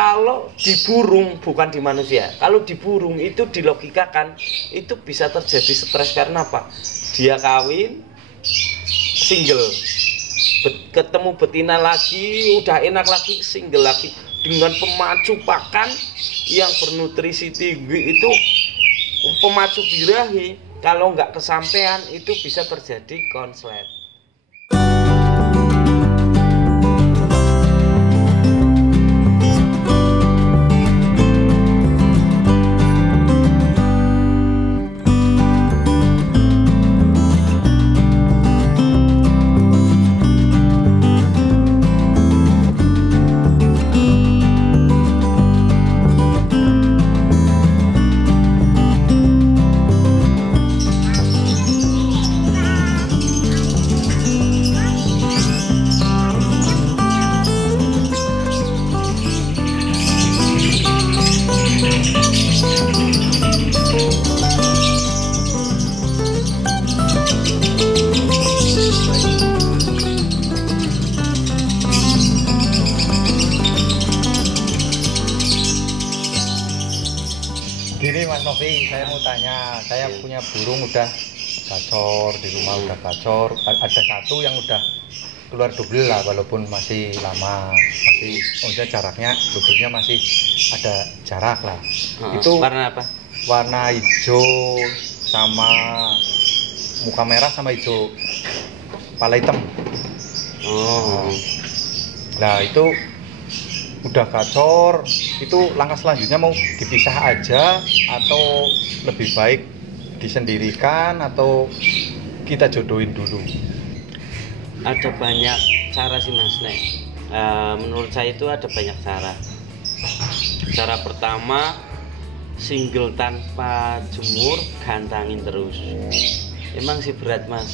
Kalau di burung, bukan di manusia. Kalau di burung itu dilogikakan itu bisa terjadi stres karena apa? Dia kawin single, ketemu betina lagi, udah enak lagi, single lagi dengan pemacu pakan yang bernutrisi tinggi itu, pemacu birahi. Kalau nggak kesampaian itu bisa terjadi konslet. Gini Mas Novi, saya mau tanya, saya punya burung udah gacor, di rumah udah gacor, ada satu yang udah keluar double lah, walaupun masih lama, maksudnya jaraknya, doublenya masih ada jarak lah. Itu warna apa? Warna hijau sama muka merah sama hijau kepala hitam. Nah itu udah gacor, itu langkah selanjutnya mau dipisah aja atau lebih baik disendirikan atau kita jodohin dulu? Ada banyak cara sih Mas Nek. Menurut saya itu ada banyak cara. Cara pertama, single tanpa jemur, gantangin terus. Emang sih berat Mas,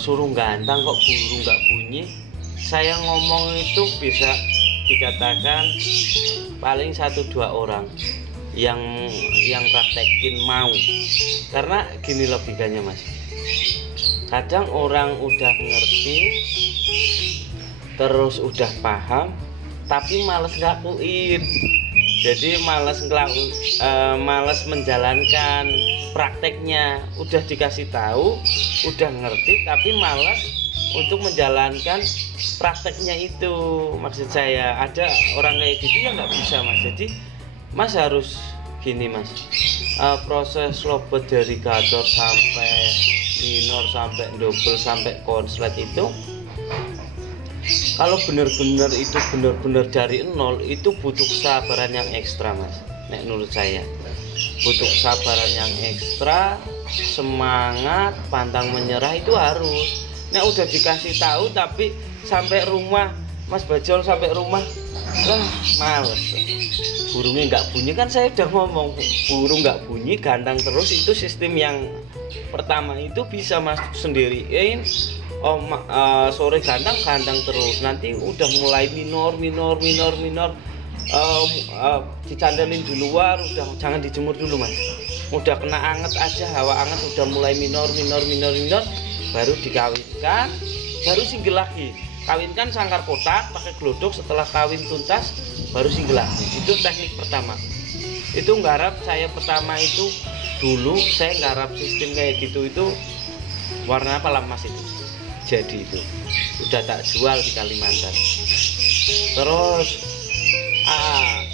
suruh gantang kok burung nggak bunyi. Saya ngomong itu bisa dikatakan paling 1-2 orang yang praktekin mau, karena gini logikanya Mas, kadang orang udah ngerti terus udah paham tapi males ngelakuin, jadi males menjalankan prakteknya. Udah dikasih tahu, udah ngerti tapi males untuk menjalankan prakteknya itu. Maksud saya ada orang kayak gitu ya nggak bisa Mas. Jadi Mas harus gini Mas, proses lobet dari gacor sampai minor sampai double sampai konslet itu, kalau benar-benar itu benar-benar dari nol, itu butuh kesabaran yang ekstra Mas. Menurut saya butuh kesabaran yang ekstra, semangat, pantang menyerah itu harus. Udah dikasih tahu tapi sampai rumah Mas Bajol, sampai rumah lah males, burungnya nggak bunyi. Kan saya udah ngomong burung nggak bunyi gantang terus, itu sistem yang pertama itu bisa Mas sendiriin. Sore gantang terus, nanti udah mulai minor dicandelin di luar, udah jangan dijemur dulu Mas, udah kena anget aja, hawa anget udah mulai minor, baru dikawinkan, baru single lagi. Kawinkan sangkar kotak pakai glodok, setelah kawin tuntas baru single lagi. Itu teknik pertama. Itu nggarap saya pertama itu dulu, saya nggarap sistem kayak gitu itu warna apa Mas itu. Jadi itu udah tak jual di Kalimantan. Terus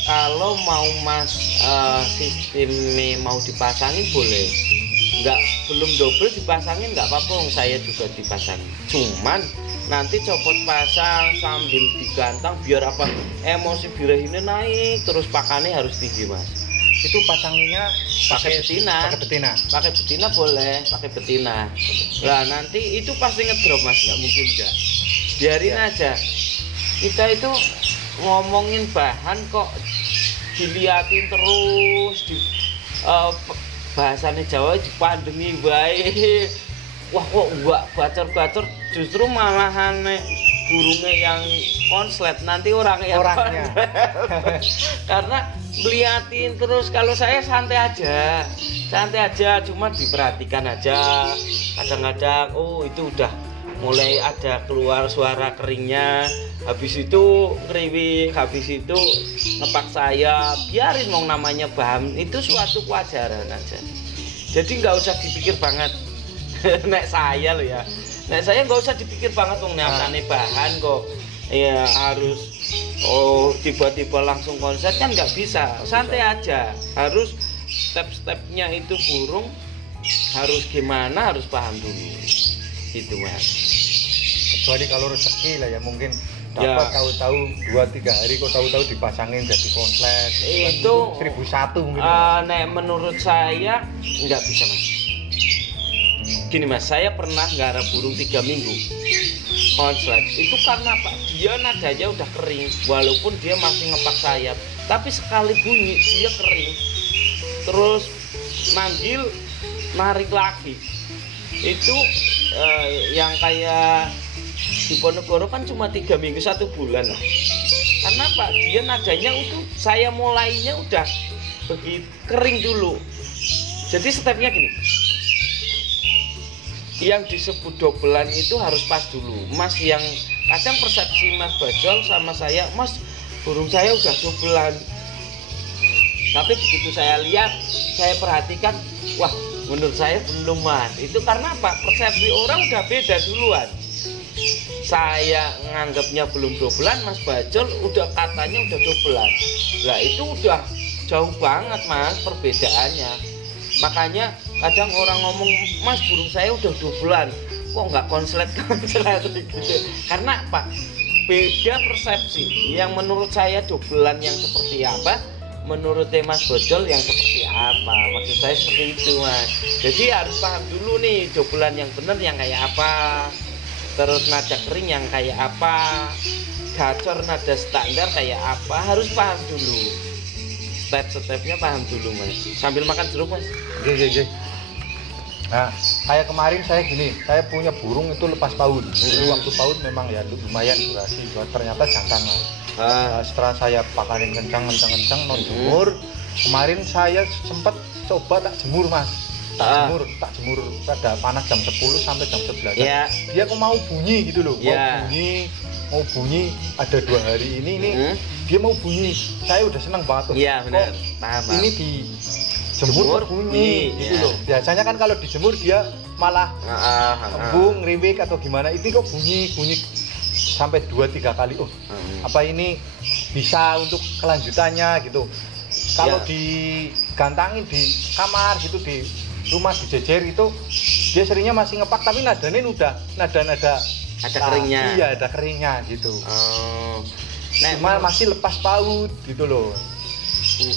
kalau mau Mas sistemnya mau dipasangin boleh, belum double dipasangin nggak apa-apa, saya juga dipasangin. Cuman nanti copot pasang sambil digantang biar apa, emosi birahinya naik terus, pakannya harus tinggi Mas. Itu pasanginnya pakai betina boleh, pakai betina. Lah nanti itu pasti ngedrop Mas, nggak mungkin enggak, biarin aja. Kita itu ngomongin bahan kok diliatin terus, bahasanya Jawa dipandengi baik. Wah kok enggak bacor-bacor, justru malahan burungnya yang konslet, nanti orangnya karena ngeliatin terus. Kalau saya santai aja, cuma diperhatikan aja. Kadang-kadang itu udah mulai ada keluar suara keringnya, habis itu kriwik, habis itu ngepak sayap, biarin mau namanya bahan itu suatu kewajaran aja. Jadi nggak usah dipikir banget. Nek saya lo ya, nek saya nggak usah dipikir banget wong namanya bahan kok ya harus tiba-tiba langsung konser kan nggak bisa, santai aja. Harus step-stepnya itu burung harus gimana, harus paham dulu gitu Mas. Kecuali kalau rezeki lah ya, mungkin Ya. dapat tahu-tahu 2-3 hari kok tahu-tahu dipasangin jadi konslet Itu 1001 mungkin. nek menurut saya nggak bisa Mas. Gini Mas, saya pernah garap burung 3 minggu konslet. Itu karena Pak, dia nadanya udah kering, walaupun dia masih ngepak sayap, tapi sekali bunyi dia kering. Terus manggil, narik lagi. Itu yang kayak di Ponorogo kan cuma 3 minggu 1 bulan lah. Karena Pak, dia nadanya itu saya mulainya udah begitu kering dulu. Jadi stepnya gini, yang disebut dobelan itu harus pas dulu Mas. Yang kadang persepsi Mas Bajol sama saya, Mas burung saya udah dobelan, tapi begitu saya lihat, saya perhatikan, wah menurut saya belum Mas. Itu karena apa? Persepsi orang udah beda duluan. Saya nganggapnya belum dobelan, Mas Bajol udah katanya udah dobelan. Lah itu udah jauh banget Mas perbedaannya. Makanya kadang orang ngomong, Mas burung saya udah dobelan, kok nggak konslet gitu. Karena apa? Beda persepsi. Yang menurut saya dobelan yang seperti apa, menurut Mas Bajol yang seperti apa. Maksud saya seperti itu Mas. Jadi harus paham dulu nih dobelan yang benar yang kayak apa, terus nada kering yang kayak apa, gacor nada standar kayak apa, harus paham dulu. Step-stepnya paham dulu Mas. Sambil makan jeruk Mas. Oke. Nah, kayak kemarin saya gini, saya punya burung itu lepas paut. Jadi waktu paut memang ya lumayan durasi, ternyata jantan Mas. Setelah saya pakanin kencang non jemur, kemarin saya sempat coba tak jemur Mas. Tak jemur pada panas jam 10 sampai jam 11. Ya. Dia kok mau bunyi gitu loh. Ya. Mau bunyi ada 2 hari ini dia mau bunyi. Saya udah senang banget tuh. Iya benar. Paham. Ini di jemur bunyi gitu loh. Biasanya kan kalau dijemur dia malah embung, ngriwik atau gimana. Ini kok bunyi sampai 2-3 kali. Apa ini bisa untuk kelanjutannya gitu. Kalau digantangin di kamar gitu, di rumah dijejer itu, dia seringnya masih ngepak tapi nadanya udah nada ada keringnya. Iya, ada keringnya gitu. Nek Cuma masih lepas paut gitu loh.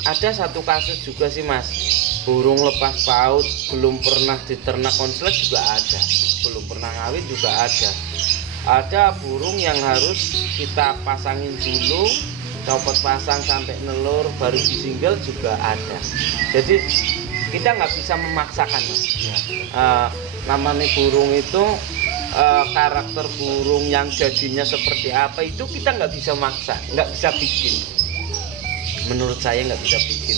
Ada satu kasus juga sih Mas, burung lepas paut belum pernah diternak konslet juga ada, belum pernah ngawin juga ada. Ada burung yang harus kita pasangin dulu, copot pasang sampai nelur baru disinggel juga ada. Jadi kita nggak bisa memaksakan Mas. Namanya burung itu karakter burung yang jadinya seperti apa itu kita nggak bisa maksa, nggak bisa bikin. Menurut saya nggak bisa bikin.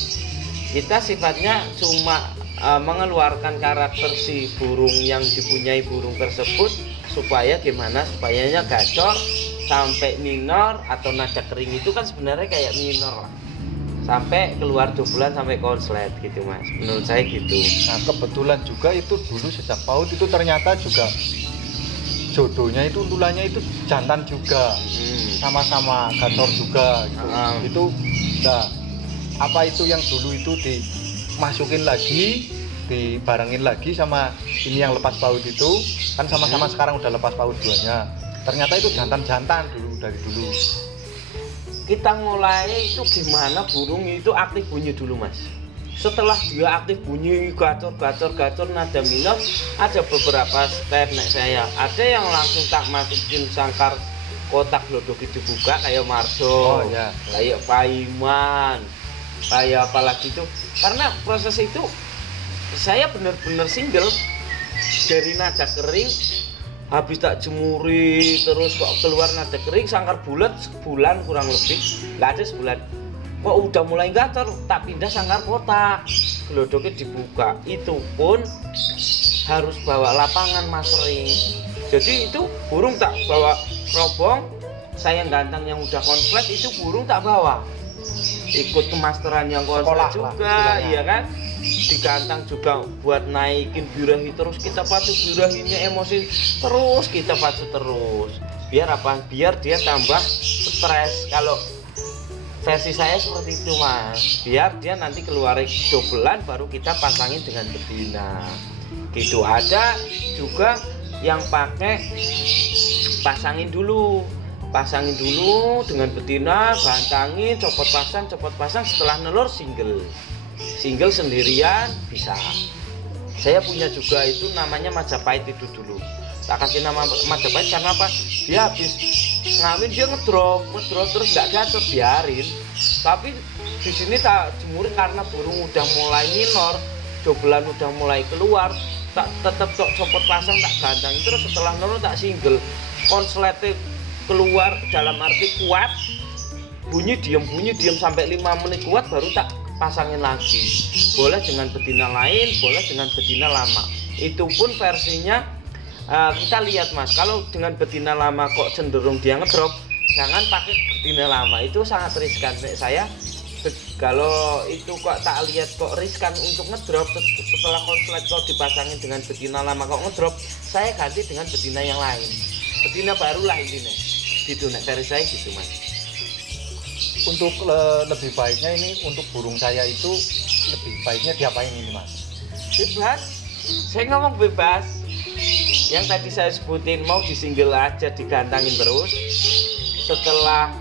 Kita sifatnya cuma mengeluarkan karakter si burung yang dipunyai burung tersebut supaya gimana, supayanya gacor sampai minor atau nada kering itu kan sebenarnya kayak minor lah, sampai keluar dobelan sampai konslet gitu Mas. Menurut saya gitu. Nah kebetulan juga itu dulu sejak paut itu ternyata juga jodohnya itu untulannya itu jantan juga, sama-sama gacor juga gitu. Itu nah, apa itu yang dulu itu dimasukin lagi, dibarengin lagi sama ini yang lepas paut itu kan sama-sama sekarang udah lepas paut duanya. Ternyata itu jantan-jantan dulu dari dulu. Kita mulai itu gimana burung itu aktif bunyi dulu Mas. Setelah dia aktif bunyi gacor nada minor, ada beberapa step nek saya. Ada yang langsung tak masukin sangkar kotak glodok dibuka kayak Mardo, kayak Paiman, kayak apalagi itu. Karena proses itu saya benar-benar single dari nada kering, habis tak jemuri terus kok keluar nada kering, sangkar bulat sebulan kurang lebih, nggak ada sebulan. Kok udah mulai gacor, tak pindah sangkar kotak, glodoknya dibuka. Itu pun harus bawa lapangan mas sering. Jadi itu burung tak bawa kerobong, saya gantang yang udah konslet itu burung tak bawa, ikut kemasteran yang konslet Sekolah juga lah, iya kan, digantang juga buat naikin birahi, terus kita pacu birahinya emosi terus kita pacu terus, biar apa, biar dia tambah stres. Kalau versi saya seperti itu mas, biar dia nanti keluar dobelan baru kita pasangin dengan betina gitu. Ada juga yang pakai pasangin dulu dengan betina, gantangin, copot pasang, setelah nelur single sendirian bisa. Saya punya juga itu namanya Majapahit itu dulu, tak kasih nama Majapahit karena apa, dia habis ngawin dia ngedrop terus nggak gatot, biarin. Tapi di sini tak jemurin karena burung udah mulai minor, dobelan udah mulai keluar, tak tetap copot pasang, tak gantang terus, setelah nelur tak single, konsletnya keluar dalam arti kuat, bunyi diam sampai 5 menit kuat, baru tak pasangin lagi. Boleh dengan betina lain, boleh dengan betina lama. Itu pun versinya kita lihat mas, kalau dengan betina lama kok cenderung dia ngedrop, jangan pakai betina lama, itu sangat riskan. Saya kalau itu kok tak lihat kok riskan untuk ngedrop, setelah konslet kok dipasangin dengan betina lama kok ngedrop, saya ganti dengan betina yang lain, betina barulah intinya gitu. Nek dari saya gitu mas. Untuk lebih baiknya ini untuk burung saya itu lebih baiknya diapain ini mas? Bebas, saya ngomong bebas. Yang tadi saya sebutin, mau disingle aja, digantangin terus. Setelah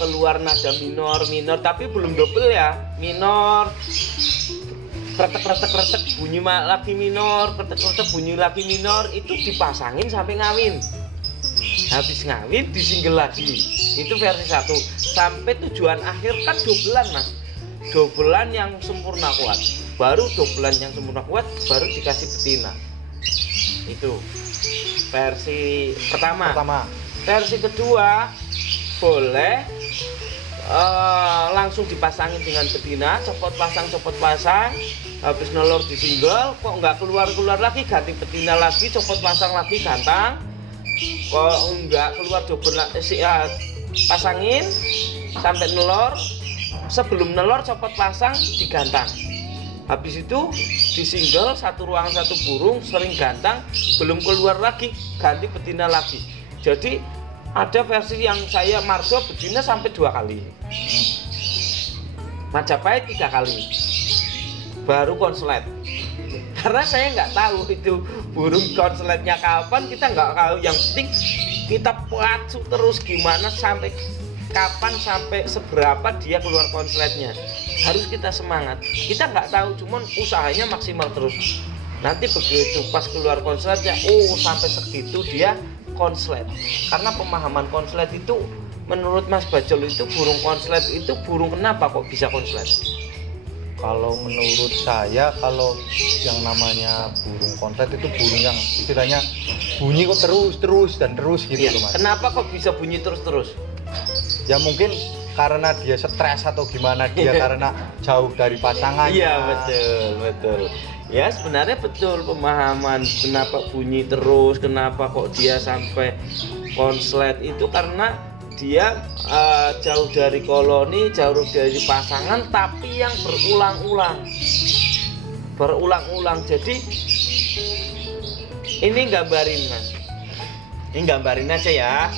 keluar nada minor, tapi belum double ya, minor, kretek bunyi lagi minor, kretek bunyi lagi minor, itu dipasangin sampai ngawin. Habis ngawin disingle lagi, itu versi 1 sampai tujuan akhir kan dobelan mas, dobelan yang sempurna kuat, baru dobelan yang sempurna kuat baru dikasih betina. Itu versi pertama. Versi kedua boleh langsung dipasangin dengan betina, copot pasang, habis nolor di single kok nggak keluar lagi, ganti betina lagi, copot pasang lagi, gantang. Kok nggak keluar dobelan, pasangin sampai nelor, sebelum nelor copot pasang, digantang. Habis itu di single, satu ruangan satu burung, sering gantang, belum keluar lagi, ganti betina lagi. Jadi ada versi yang saya margo betina sampai 2 kali, Majapahit 3 kali, baru konslet. Karena saya nggak tahu itu burung konsletnya kapan, kita nggak tahu. Yang penting kita pacu terus gimana sampai kapan, sampai seberapa dia keluar konsletnya, harus kita semangat. Kita nggak tahu, cuman usahanya maksimal terus. Nanti begitu pas keluar konsletnya, sampai segitu dia konslet. Karena pemahaman konslet itu menurut Mas Bajul itu burung konslet itu burung kenapa kok bisa konslet? Kalau menurut saya, kalau yang namanya burung konslet itu burung yang istilahnya bunyi kok terus gitu iya, loh mas. Kenapa kok bisa bunyi terus? Ya mungkin karena dia stres atau gimana, dia karena jauh dari pasangannya. Iya betul. Ya sebenarnya betul pemahaman kenapa bunyi terus, kenapa kok dia sampai konslet itu karena dia jauh dari koloni, jauh dari pasangan, tapi yang berulang-ulang. Jadi ini gambarin mas, ini gambarin aja ya,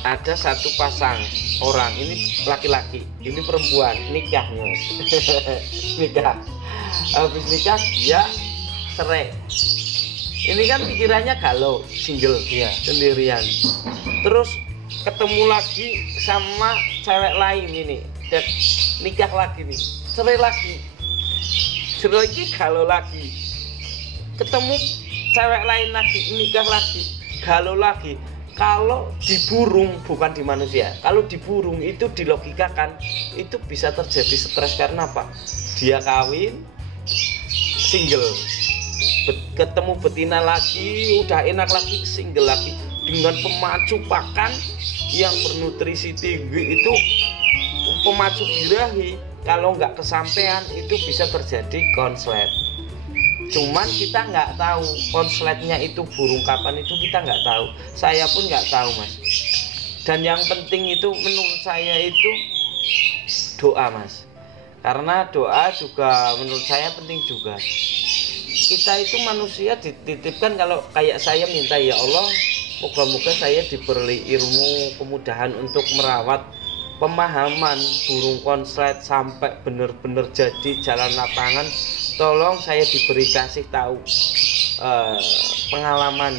ada satu pasang orang, ini laki-laki, ini perempuan, nikahnya nikah. Habis nikah dia cerai. Ini kan pikirannya galau, single, iya, sendirian. Terus ketemu lagi sama cewek lain ini, dan nikah lagi nih, cerai lagi, galau lagi. Ketemu cewek lain lagi, nikah lagi, galau lagi. Kalau di burung, bukan di manusia. Kalau di burung itu dilogikakan, itu bisa terjadi stres karena apa? Dia kawin, single. Ketemu betina lagi, udah enak lagi, single lagi, dengan pemacu pakan yang bernutrisi tinggi, itu pemacu birahi. Kalau nggak kesampean itu bisa terjadi konslet. Cuman kita nggak tahu konsletnya itu burung kapan, itu kita nggak tahu. Saya pun nggak tahu, Mas. Dan yang penting itu menurut saya itu doa, Mas. Karena doa juga menurut saya penting juga. Kita itu manusia dititipkan, kalau kayak saya minta, ya Allah, moga-moga saya diberi ilmu, kemudahan untuk merawat pemahaman burung konslet sampai benar-benar jadi jalan lapangan. Tolong saya diberi kasih tahu pengalaman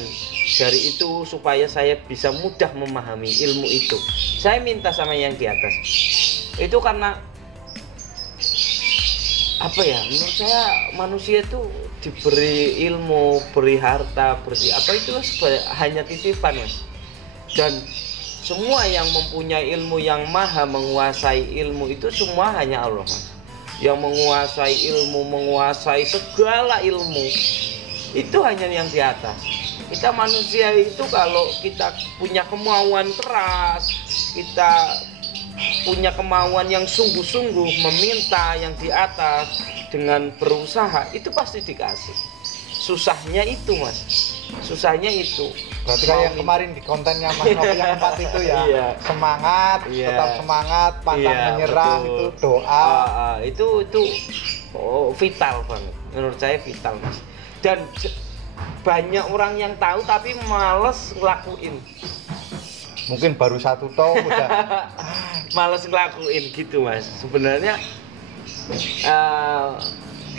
dari itu supaya saya bisa mudah memahami ilmu itu. Saya minta sama yang di atas. Itu karena apa ya? Menurut saya manusia itu diberi ilmu, beri harta, beri apa itu hanya titipan, Mas. Dan semua yang mempunyai ilmu, yang maha menguasai ilmu itu semua hanya Allah, Mas. Yang menguasai ilmu, menguasai segala ilmu itu hanya yang di atas. Kita manusia itu kalau kita punya kemauan keras, kita punya kemauan yang sungguh-sungguh meminta yang di atas dengan berusaha, itu pasti dikasih. Susahnya itu, Mas. Susahnya itu. Berarti kayak yang kemarin di kontennya Mas Novi yang 4 itu ya. Iya. Semangat, tetap semangat, pantang menyerah, betul. itu doa. Itu vital banget. Menurut saya vital, Mas. Dan banyak orang yang tahu tapi males ngelakuin. Mungkin baru 1 tahun udah males ngelakuin gitu, Mas. Sebenarnya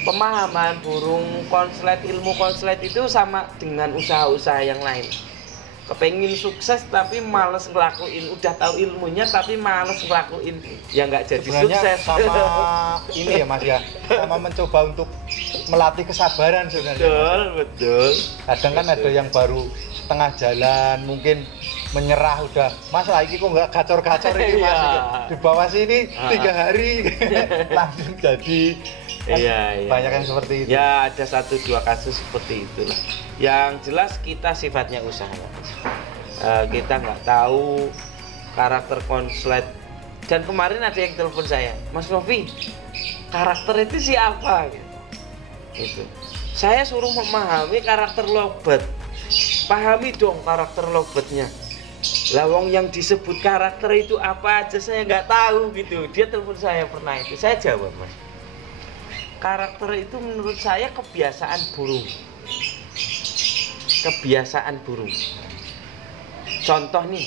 pemahaman burung konslet, ilmu konslet itu sama dengan usaha-usaha yang lain. Kepengin sukses tapi males ngelakuin, udah tahu ilmunya tapi males ngelakuin, ya nggak jadi sebenarnya sukses. sama ini ya, Mas ya, sama mencoba untuk melatih kesabaran sebenarnya. Betul, betul. Kadang kan ada yang baru setengah jalan, mungkin menyerah udah, Mas lagi kok nggak gacor-gacor ini, Mas. Di bawah sini 3 hari langsung jadi. Kan Iya. Banyak yang seperti itu. Ya, ada 1-2 kasus seperti itulah. Yang jelas kita sifatnya usaha. Kita nggak tahu karakter konslet. Dan kemarin ada yang telepon saya, Mas Novi, karakter itu siapa? Gitu. Saya suruh memahami karakter lovebird. Pahami dong karakter lovebird-nya. Lawang yang disebut karakter itu apa aja saya nggak tahu gitu. Dia telepon saya pernah itu. Saya jawab, Mas. Karakter itu menurut saya kebiasaan burung. Kebiasaan burung. Contoh nih,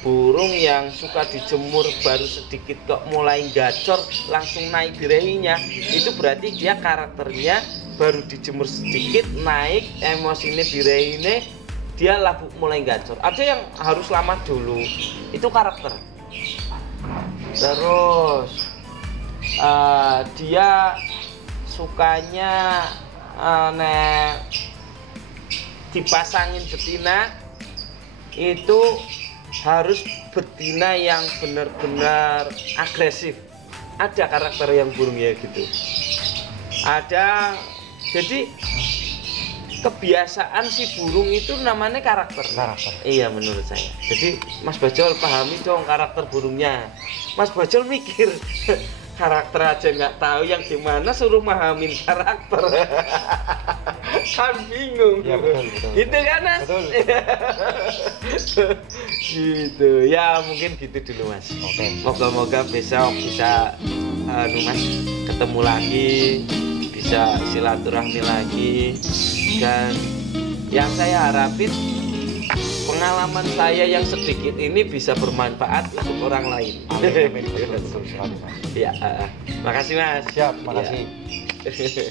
burung yang suka dijemur baru sedikit kok mulai gacor langsung naik birahinya, itu berarti dia karakternya baru dijemur sedikit naik emosinya birahinya, dia labu mulai gacor. Ada yang harus lama dulu, itu karakter. Terus dia sukanya dipasangin betina, itu harus betina yang benar-benar agresif. Ada karakter yang burungnya gitu. Ada, jadi kebiasaan si burung itu namanya karakter. Iya, menurut saya. Jadi Mas Bajol pahami dong karakter burungnya. Mas Bajol mikir karakter aja nggak tahu, yang gimana suruh mahamin karakter. Kan bingung. Ya, betul. Gitu kan, Mas? Betul. Gitu. Ya mungkin gitu dulu, Mas. Oke. Moga-moga besok bisa Mas ketemu lagi, bisa silaturahmi lagi, dan yang saya harapin pengalaman saya yang sedikit ini bisa bermanfaat untuk orang lain. Amin. Betul sekali, Mas. Ya, makasih, Mas. Siap, makasih. Ya.